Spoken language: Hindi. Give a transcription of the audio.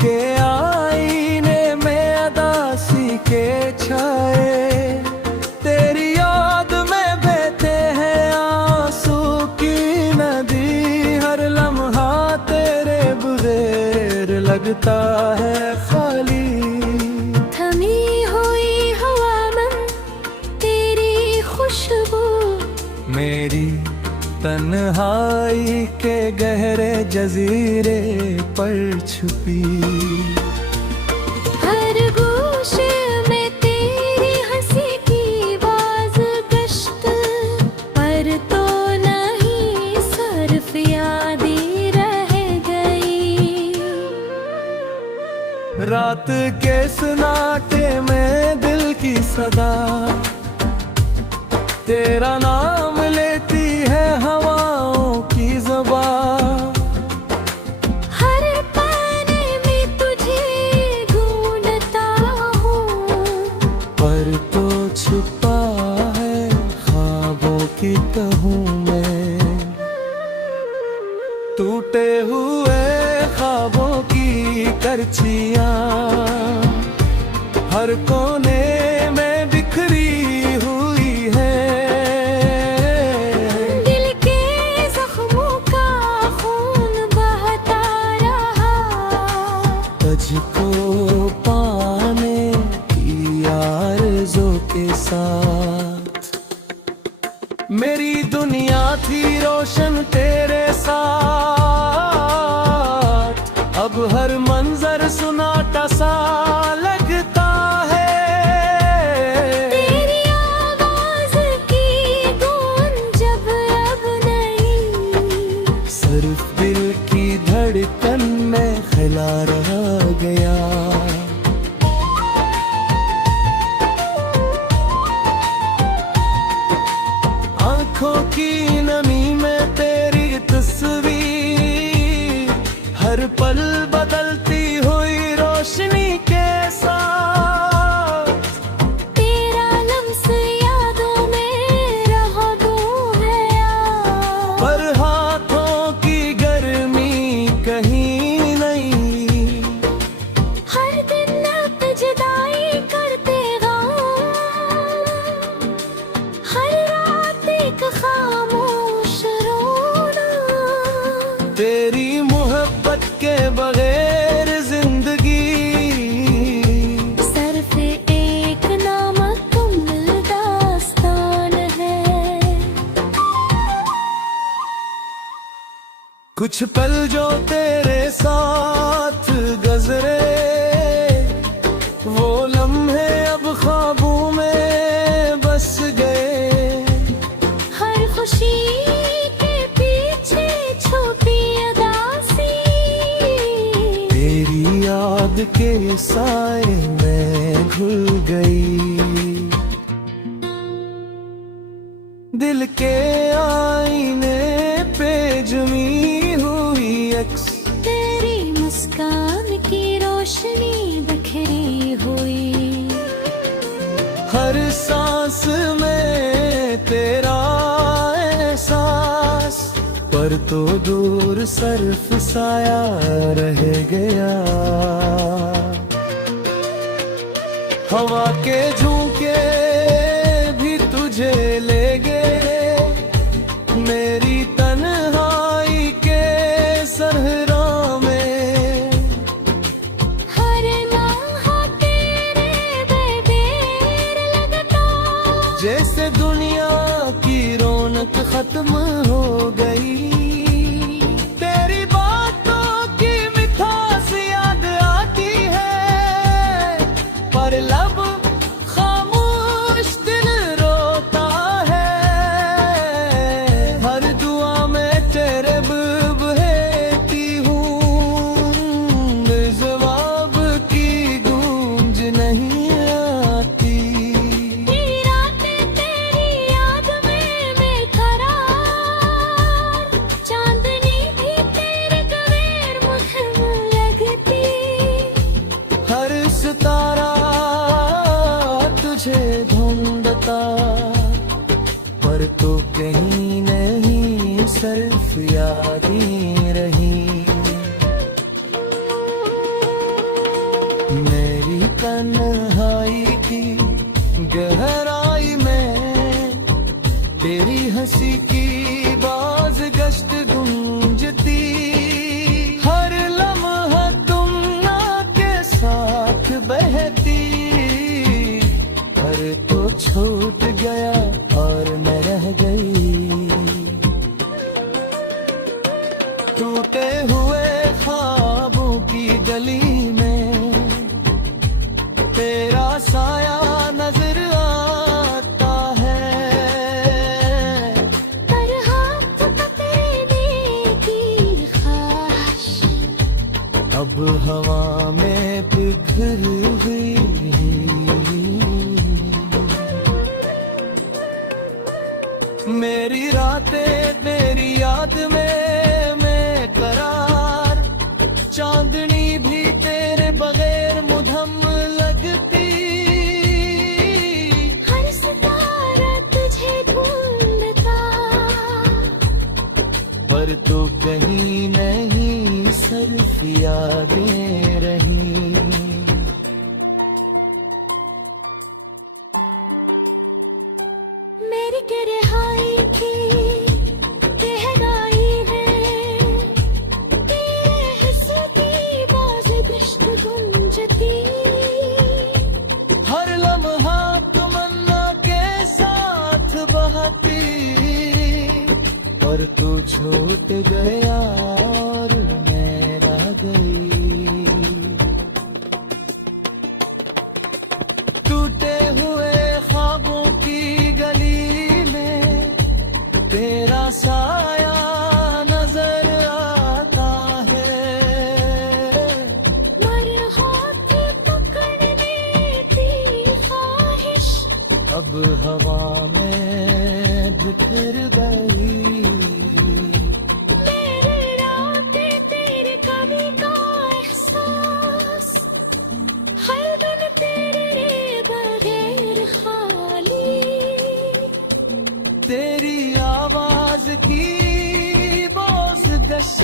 के आईने में अदासी के छाए, तेरी याद में बहते हैं आंसू की नदी। हर लम्हा तेरे बगैर लगता है खाली। थमी हुई हवा में तेरी खुशबू, मेरी तन्हाई के गहरे जजीरे पर छुपी। हर गोशे में तेरी हंसी की बाज़गश्त, पर तो नहीं सिर्फ याद ही रह गई। रात के सन्नाटे में दिल की सदा, तेरा नाम लेती है हवाओं की ज़बां। हर पाने में तुझे ढूंढता हूँ, पर तो छुपा है ख्वाबों की तहूं में। टूटे हुए ख्वाबों की करछियाँ हर कोने में बिखरी हुई है। दिल के जख्मों का खून बहता रहा, तुझको पाने की आरज़ू के साथ। मेरी दुनिया थी रोशन तेरे साथ, अब हर मंजर सुनाटा सा लगता है। तेरी आवाज की गूंज जब अब नहीं, सिर्फ दिल की धड़कन में खिला रह गया। आंखों की नमी में तेरी तस्वीर, हर पल बदलती हुई रोशनी के साथ। तेरा लम्स यादों में रहा दूं है यार, पर हाथों की गर्मी कहीं नहीं। हर दिन अब जुदाई करते गम, हर रात एक खामोश रोना। तेरी मोहब्बत के बगैर जिंदगी सिर्फ एक नामुकम्मल दास्तान है। कुछ पल जो तेरे साथ गुजरे, वो लम्हे अब ख्वाबों में बस गए। हर खुशी के पीछे छुपी उदासी, तेरी याद के साए में घुल गई। दिल के आईने पे जमी हुई अक्स, तेरी मुस्कान की रोशनी बिखरी हुई। हर सांस में तेरा एहसास, पर तो दूर सर्फ साया रह गया। हवा के झोंके भी तुझे ले गए, मेरी तन्हाई के सहरा में। हर लम्हा तेरे बेदेर लगता, जैसे दुनिया की रौनक खत्म हो गई। तेरी बातों की मिठास याद आती है, पर लब खामोश दिल रोता है। हर दुआ में तेरे बहती हूँ, जवाब की गूंज नहीं आती। रातें तेरी याद में बेकरार, चांदनी भी तेरे गैर मुहिम लगती। हर सितारा तुझे ढूंढता, पर तो कहीं नहीं सिर्फ याद ही रही। मेरी तन्हाई की गहराई में तेरी हंसी की बाज गश्त गूंजती, हर लम्हा तुम के साथ बहती, पर तो छूट गया और मैं रह गई। टूटे हुए ख्वाबों की गली में तेरा साया नजर आता है, पर हाथ पकड़ने की ख्वाहिश अब हवा में बिखर हुई। मेरी रातें तेरी याद में करार, चांदनी भी तेरे बगैर मुधम लगती, हर सितारा तुझे ढूंढता, पर तो कहीं नहीं सिर्फ यादें रही। मेरी गहराई की गहराई है, तेरे हंसती बाज गश्त गूंजती, हर लम्हा तमन्ना के साथ बहती, पर तू छूट गया और मैं रह गई। टूटे हुए ख्वाबों की गली में तेरा साया नजर आता है, मर हाथ पकड़ने की ख्वाहिश अब हवा में बिखर गई। तेरे रातें तेरे कमी का एहसास, हर दिन तेरे बगैर खाली, तेरी आवाज की बोझ दश